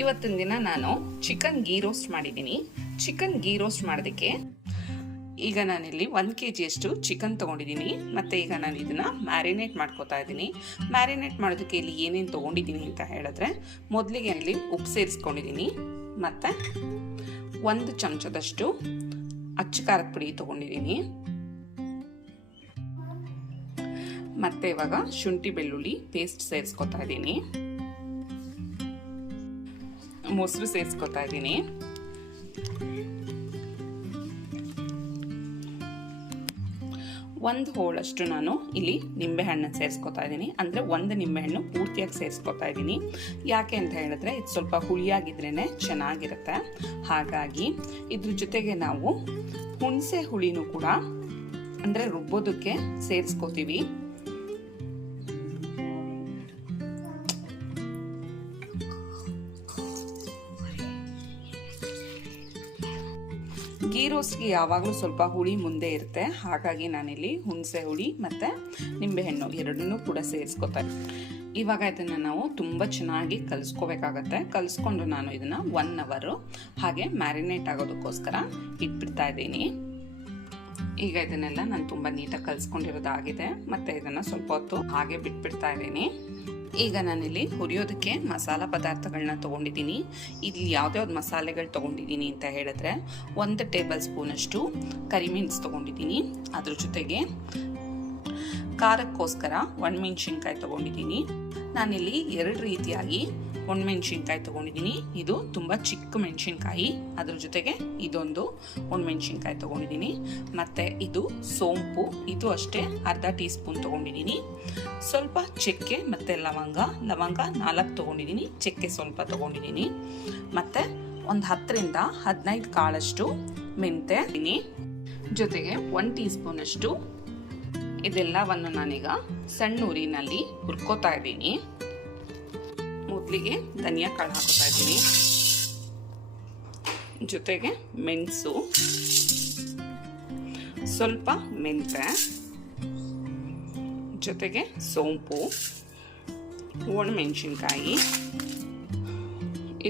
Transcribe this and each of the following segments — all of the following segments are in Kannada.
ಇವತ್ತಿನ ದಿನ ನಾನು ಚಿಕನ್ ಗೀ ರೋಸ್ಟ್ ಮಾಡಿದ್ದೀನಿ. ಚಿಕನ್ ಗೀ ರೋಸ್ಟ್ ಮಾಡೋದಕ್ಕೆ ಈಗ ನಾನಿಲ್ಲಿ 1 kg ಅಷ್ಟು ಚಿಕನ್ ತೊಗೊಂಡಿದ್ದೀನಿ. ಮತ್ತು ಈಗ ನಾನು ಇದನ್ನು ಮ್ಯಾರಿನೇಟ್ ಮಾಡ್ಕೋತಾ ಇದ್ದೀನಿ. ಮ್ಯಾರಿನೇಟ್ ಮಾಡೋದಕ್ಕೆ ಇಲ್ಲಿ ಏನೇನು ತೊಗೊಂಡಿದ್ದೀನಿ ಅಂತ ಹೇಳಿದ್ರೆ, ಮೊದಲಿಗೆ ಇಲ್ಲಿ ಉಪ್ಪು ಸೇರಿಸ್ಕೊಂಡಿದ್ದೀನಿ, ಮತ್ತು 1 ಚಮಚದಷ್ಟು ಅಚ್ಚ ಖಾರದ ಪುಡಿ ತೊಗೊಂಡಿದ್ದೀನಿ. ಮತ್ತು ಇವಾಗ ಶುಂಠಿ ಬೆಳ್ಳುಳ್ಳಿ ಪೇಸ್ಟ್ ಸೇರಿಸ್ಕೊತಾ ಇದ್ದೀನಿ. ಮೊಸರು ಸೇರಿಸ್ಕೊತಾ ಇದ್ದೀನಿ. ಒಂದು ಹೋಳಷ್ಟು ನಾನು ಇಲ್ಲಿ ನಿಂಬೆಹಣ್ಣನ್ನು ಸೇರಿಸ್ಕೊತಾ ಇದ್ದೀನಿ. ಅಂದರೆ 1 ನಿಂಬೆಹಣ್ಣು ಪೂರ್ತಿಯಾಗಿ ಸೇರಿಸ್ಕೊತಾ ಇದ್ದೀನಿ. ಯಾಕೆ ಅಂತ ಹೇಳಿದ್ರೆ ಇದು ಸ್ವಲ್ಪ ಹುಳಿಯಾಗಿದ್ರೇ ಚೆನ್ನಾಗಿರುತ್ತೆ. ಹಾಗಾಗಿ ಇದ್ರ ಜೊತೆಗೆ ನಾವು ಹುಣಸೆ ಹುಳಿನೂ ಕೂಡ ಅಂದರೆ ರುಬ್ಬೋದಕ್ಕೆ ಸೇರಿಸ್ಕೋತೀವಿ. ಗೀ ರೋಸ್ಟ್ಗೆ ಯಾವಾಗಲೂ ಸ್ವಲ್ಪ ಹುಳಿ ಮುಂದೆ ಇರುತ್ತೆ. ಹಾಗಾಗಿ ನಾನಿಲ್ಲಿ ಹುಣಸೆ ಹುಳಿ ಮತ್ತು ನಿಂಬೆಹಣ್ಣು ಎರಡನ್ನೂ ಕೂಡ ಸೇರಿಸ್ಕೊತಾ. ಇವಾಗ ಇದನ್ನು ನಾವು ತುಂಬ ಚೆನ್ನಾಗಿ ಕಲಿಸ್ಕೋಬೇಕಾಗತ್ತೆ. ಕಲಿಸ್ಕೊಂಡು ನಾನು ಇದನ್ನು 1 hour ಹಾಗೆ ಮ್ಯಾರಿನೇಟ್ ಆಗೋದಕ್ಕೋಸ್ಕರ ಇಟ್ಬಿಡ್ತಾ ಇದ್ದೀನಿ. ಈಗ ಇದನ್ನೆಲ್ಲ ನಾನು ತುಂಬ ನೀಟಾಗಿ ಕಲಿಸ್ಕೊಂಡಿರೋದಾಗಿದೆ. ಮತ್ತು ಇದನ್ನು ಸ್ವಲ್ಪ ಹೊತ್ತು ಹಾಗೆ ಬಿಟ್ಬಿಡ್ತಾ ಇದ್ದೀನಿ. ಈಗ ನಾನಿಲ್ಲಿ ಹುರಿಯೋದಕ್ಕೆ ಮಸಾಲ ಪದಾರ್ಥಗಳನ್ನ ತೊಗೊಂಡಿದ್ದೀನಿ. ಇಲ್ಲಿ ಯಾವ್ದ್ಯಾವ್ದು ಮಸಾಲೆಗಳು ತೊಗೊಂಡಿದ್ದೀನಿ ಅಂತ ಹೇಳಿದ್ರೆ, 1 ಟೇಬಲ್ ಸ್ಪೂನಷ್ಟು ಕರಿಮೆಣಸು ತೊಗೊಂಡಿದ್ದೀನಿ. ಅದ್ರ ಜೊತೆಗೆ ಖಾರಕ್ಕೋಸ್ಕರ ಒಣಮೆಣಸಿನ್ಕಾಯಿ ತೊಗೊಂಡಿದ್ದೀನಿ. ನಾನಿಲ್ಲಿ 2 ರೀತಿಯಾಗಿ ಒಣಮೆಣಸಿನ್ಕಾಯಿ ತೊಗೊಂಡಿದ್ದೀನಿ. ಇದು ತುಂಬ ಚಿಕ್ಕ ಮೆಣಸಿನ್ಕಾಯಿ, ಅದ್ರ ಜೊತೆಗೆ ಇದೊಂದು ಒಣಮೆಣಸಿನ್ಕಾಯಿ ತೊಗೊಂಡಿದ್ದೀನಿ. ಮತ್ತು ಇದು ಸೋಂಪು, ಇದು ಅಷ್ಟೇ ಅರ್ಧ ಟೀ ಸ್ಪೂನ್ ತೊಗೊಂಡಿದ್ದೀನಿ. ಸ್ವಲ್ಪ ಚಕ್ಕೆ ಮತ್ತು ಲವಂಗ 4 ತೊಗೊಂಡಿದ್ದೀನಿ. ಚಕ್ಕೆ ಸ್ವಲ್ಪ ತೊಗೊಂಡಿದ್ದೀನಿ. ಮತ್ತು ಒಂದು 10 ರಿಂದ 15 ಕಾಳಷ್ಟು ಮೆಂತೆ ಜೊತೆಗೆ 1 ಟೀ ಸ್ಪೂನಷ್ಟು ಇದೆಲ್ಲವನ್ನು ನಾನೀಗ ಸಣ್ಣ ಉರಿನಲ್ಲಿ ಹುರ್ಕೋತಾ ಇದ್ದೀನಿ. ಮೊದಲಿಗೆ ಧನಿಯಾ ಕಾಳು ಹಾಕೋತಾ ಇದ್ದೀನಿ, ಜೊತೆಗೆ ಮೆಣಸು, ಸ್ವಲ್ಪ ಮೆಂತೆ, ಜೊತೆಗೆ ಸೋಂಪು, ಒಣಮೆಣಸಿನ್ಕಾಯಿ.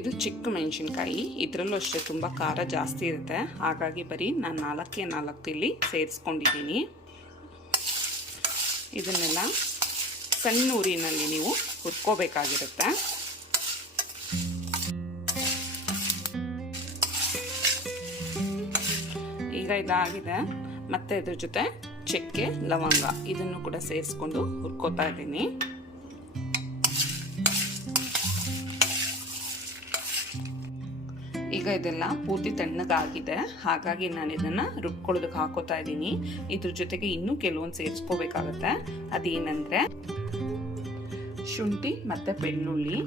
ಇದು ಚಿಕ್ಕ ಮೆಣಸಿನ್ಕಾಯಿ, ಇದರಲ್ಲೂ ಅಷ್ಟೇ ತುಂಬ ಖಾರ ಜಾಸ್ತಿ ಇರುತ್ತೆ. ಹಾಗಾಗಿ ಬರೀ ನಾನು 4 ಇಲ್ಲಿ ಸೇರಿಸ್ಕೊಂಡಿದ್ದೀನಿ. ಇದನ್ನೆಲ್ಲ ಸಣ್ಣ ಉರಿನಲ್ಲಿ ನೀವು ಹುರ್ಕೋಬೇಕಾಗಿರುತ್ತೆ. ಈಗ ಇದಾಗಿದೆ. ಮತ್ತೆ ಇದ್ರ ಜೊತೆ ಚಕ್ಕೆ ಲವಂಗ ಇದನ್ನು ಕೂಡ ಸೇರಿಸ್ಕೊಂಡು ಹುರ್ಕೋತಾ ಇದ್ದೀನಿ. ಈಗ ಇದೆಲ್ಲ ಪೂರ್ತಿ ತಣ್ಣಗಾಗಿದೆ. ಹಾಗಾಗಿ ನಾನು ಇದನ್ನು ರುಬ್ಕೊಳ್ಳೋದಕ್ಕೆ ಹಾಕೋತಾ ಇದ್ದೀನಿ. ಇದ್ರ ಜೊತೆಗೆ ಇನ್ನೂ ಕೆಲವೊಂದು ಸೇರಿಸ್ಕೋಬೇಕಾಗತ್ತೆ. ಅದೇನಂದ್ರೆ ಶುಂಠಿ ಮತ್ತು ಬೆಳ್ಳುಳ್ಳಿ,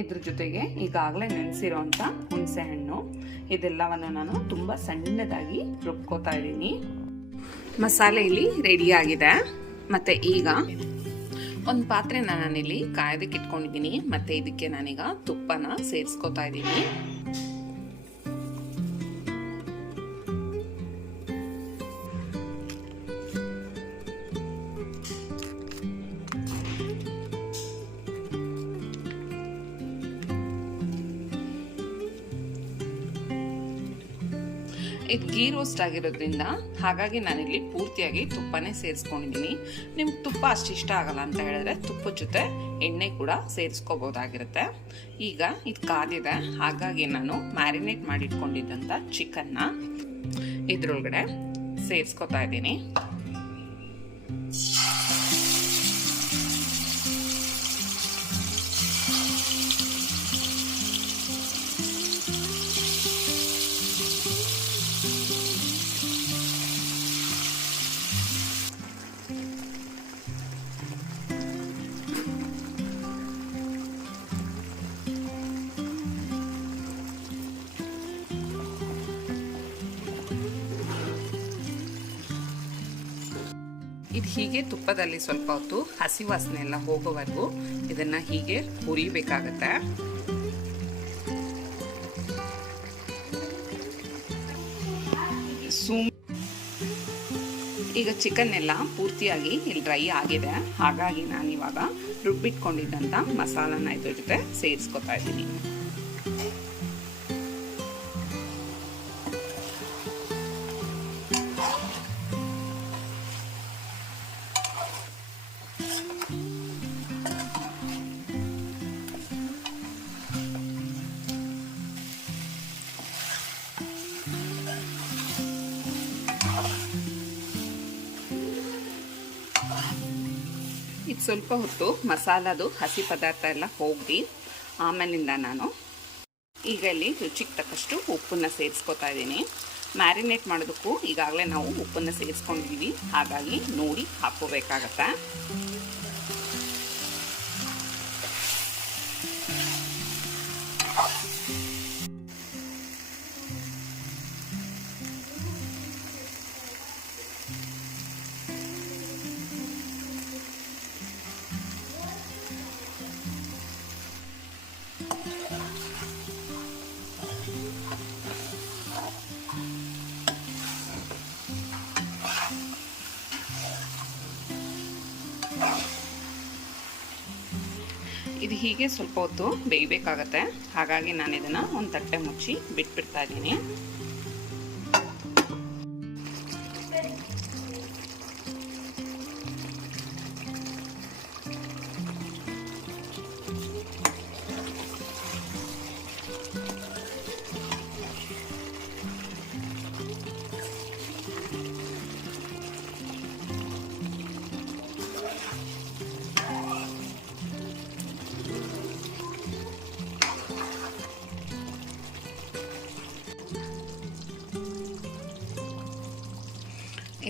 ಇದ್ರ ಜೊತೆಗೆ ಈಗಾಗಲೇ ನೆನೆಸಿರೋಂಥ ಹುಣಸೆ ಹಣ್ಣು, ಇದೆಲ್ಲವನ್ನು ನಾನು ತುಂಬ ಸಣ್ಣದಾಗಿ ರುಬ್ಕೋತಾ ಇದ್ದೀನಿ. ಮಸಾಲೆ ಇಲ್ಲಿ ರೆಡಿಯಾಗಿದೆ. ಮತ್ತು ಈಗ ಒಂದು ಪಾತ್ರೆನ ನಾನಿಲ್ಲಿ ಕಾಯೋದಕ್ಕೆ ಇಟ್ಕೊಂಡಿದ್ದೀನಿ. ಮತ್ತು ಇದಕ್ಕೆ ನಾನೀಗ ತುಪ್ಪನ ಸೇರಿಸ್ಕೋತಾ ಇದ್ದೀನಿ. ಇದು ಗೀ ರೋಸ್ಟ್ ಆಗಿರೋದ್ರಿಂದ ಹಾಗಾಗಿ ನಾನಿಲ್ಲಿ ಪೂರ್ತಿಯಾಗಿ ತುಪ್ಪನೇ ಸೇರಿಸ್ಕೊಂಡಿದ್ದೀನಿ. ನಿಮ್ಗೆ ತುಪ್ಪ ಅಷ್ಟು ಇಷ್ಟ ಆಗಲ್ಲ ಅಂತ ಹೇಳಿದ್ರೆ ತುಪ್ಪದ ಜೊತೆ ಎಣ್ಣೆ ಕೂಡ ಸೇರಿಸ್ಕೋಬೋದಾಗಿರುತ್ತೆ. ಈಗ ಇದು ಕಾದಿದೆ. ಹಾಗಾಗಿ ನಾನು ಮ್ಯಾರಿನೇಟ್ ಮಾಡಿಟ್ಕೊಂಡಿದ್ದಂಥ ಚಿಕನ್ನ ಇದ್ರೊಳಗಡೆ ಸೇರಿಸ್ಕೋತಾ ಇದ್ದೀನಿ. ಇದು ಹೀಗೆ ತುಪ್ಪದಲ್ಲಿ ಸ್ವಲ್ಪ ಹೊತ್ತು ಹಸಿ ವಾಸನೆ ಎಲ್ಲ ಹೋಗೋವರೆಗೂ ಇದನ್ನು ಹೀಗೆ ಹುರಿಬೇಕಾಗತ್ತೆ. ಈಗ ಚಿಕನ್ ಎಲ್ಲ ಪೂರ್ತಿಯಾಗಿ ಇಲ್ಲಿ ಡ್ರೈ ಆಗಿದೆ. ಹಾಗಾಗಿ ನಾನಿವಾಗ ರುಬ್ಬಿಟ್ಕೊಂಡಿದ್ದಂಥ ಮಸಾಲನ ಇದ್ರ ಜೊತೆ ಸೇರಿಸ್ಕೊತಾ ಇದ್ದೀನಿ. ಇದು ಸ್ವಲ್ಪ ಹೊತ್ತು ಮಸಾಲದು ಹಸಿ ಪದಾರ್ಥ ಎಲ್ಲ ಹೋಗಿ ಆಮೇಲಿಂದ ನಾನು ಈಗ ಇಲ್ಲಿ ರುಚಿಗೆ ತಕ್ಕಷ್ಟು ಉಪ್ಪನ್ನು ಸೇರಿಸ್ಕೊತಾ ಇದ್ದೀನಿ. ಮ್ಯಾರಿನೇಟ್ ಮಾಡೋದಕ್ಕೂ ಈಗಾಗಲೇ ನಾವು ಉಪ್ಪನ್ನು ಸೇರಿಸ್ಕೊಂಡಿದ್ದೀವಿ, ಹಾಗಾಗಿ ನೋಡಿ ಹಾಕೋಬೇಕಾಗತ್ತೆ. ಇದು ಹೀಗೆ ಸ್ವಲ್ಪ ಹೊತ್ತು ಬೇಯಬೇಕಾಗತ್ತೆ, ಹಾಗಾಗಿ ನಾನು ಇದನ್ನು ಒಂದು ತಟ್ಟೆ ಮುಚ್ಚಿ ಬಿಟ್ಬಿಡ್ತಾ ಇದ್ದೀನಿ.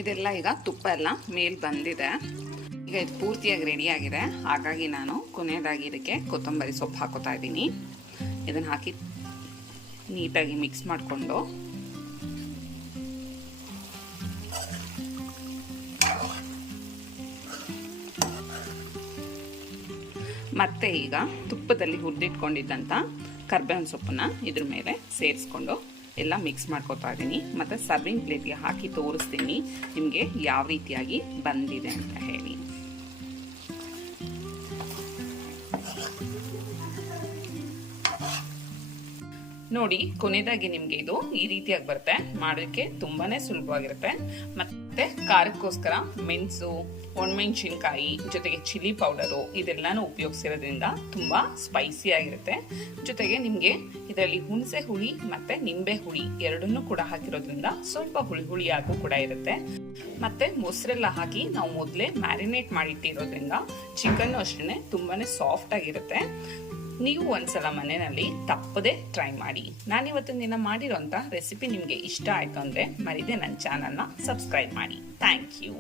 ಇದೆಲ್ಲ ಈಗ ತುಪ್ಪ ಎಲ್ಲ ಮೇಲೆ ಬಂದಿದೆ. ಈಗ ಇದು ಪೂರ್ತಿಯಾಗಿ ರೆಡಿಯಾಗಿದೆ, ಹಾಗಾಗಿ ನಾನು ಕೊನೆಯದಾಗಿ ಇದಕ್ಕೆ ಕೊತ್ತಂಬರಿ ಸೊಪ್ಪು ಹಾಕೋತಾ ಇದ್ದೀನಿ. ಇದನ್ನು ಹಾಕಿ ನೀಟಾಗಿ ಮಿಕ್ಸ್ ಮಾಡಿಕೊಂಡು ಮತ್ತೆ ಈಗ ತುಪ್ಪದಲ್ಲಿ ಹುರಿದಿಟ್ಕೊಂಡಿದ್ದಂಥ ಕರ್ಬೇವಿನ ಸೊಪ್ಪನ್ನು ಇದ್ರ ಮೇಲೆ ಸೇರಿಸ್ಕೊಂಡು ಎಲ್ಲ ಮಿಕ್ಸ್ ಮಾಡ್ಕೊತಾ ಇದ್ದೀನಿ. ಮತ್ತು ಸರ್ವಿಂಗ್ ಪ್ಲೇಟ್ಗೆ ಹಾಕಿ ತೋರಿಸ್ತೀನಿ ನಿಮಗೆ ಯಾವ ರೀತಿಯಾಗಿ ಬಂದಿದೆ ಅಂತ ಹೇಳಿ. ನೋಡಿ, ಕೊನೆಯದಾಗಿ ನಿಮಗೆ ಇದು ಈ ರೀತಿಯಾಗಿ ಬರುತ್ತೆ. ಮಾಡೋದಕ್ಕೆ ತುಂಬಾನೇ ಸುಲಭವಾಗಿರುತ್ತೆ. ಮತ್ತೆ ಖಾರಕ್ಕೋಸ್ಕರ ಮೆಣಸು, ಒಣಮೆಣಸಿನ್ಕಾಯಿ ಜೊತೆಗೆ ಚಿಲ್ಲಿ ಪೌಡರು ಇದೆಲ್ಲಾನು ಉಪಯೋಗಿಸಿರೋದ್ರಿಂದ ತುಂಬಾ ಸ್ಪೈಸಿ ಆಗಿರುತ್ತೆ. ಜೊತೆಗೆ ನಿಮಗೆ ಇದರಲ್ಲಿ ಹುಣಸೆ ಹುಳಿ ಮತ್ತೆ ನಿಂಬೆ ಹುಳಿ ಎರಡನ್ನೂ ಕೂಡ ಹಾಕಿರೋದ್ರಿಂದ ಸ್ವಲ್ಪ ಹುಳಿ ಹುಳಿಯಾಗೂ ಕೂಡ ಇರುತ್ತೆ. ಮತ್ತೆ ಮೊಸರೆಲ್ಲ ಹಾಕಿ ನಾವು ಮೊದಲೇ ಮ್ಯಾರಿನೇಟ್ ಮಾಡಿಟ್ಟಿರೋದ್ರಿಂದ ಚಿಕನ್ ಅಷ್ಟೇ ತುಂಬಾನೇ ಸಾಫ್ಟ್ ಆಗಿರುತ್ತೆ. ನೀವು ಒಂದ್ಸಲ ಮನೆಯಲ್ಲಿ ತಪ್ಪದೆ ಟ್ರೈ ಮಾಡಿ. ನಾನಿವತ್ತಿನ ದಿನ ಮಾಡಿರೋಂಥ ರೆಸಿಪಿ ನಿಮಗೆ ಇಷ್ಟ ಆಯಿತು ಅಂದರೆ ಮರಿದೆ ನನ್ನ ಚಾನಲ್ನ ಸಬ್ಸ್ಕ್ರೈಬ್ ಮಾಡಿ. Thank you.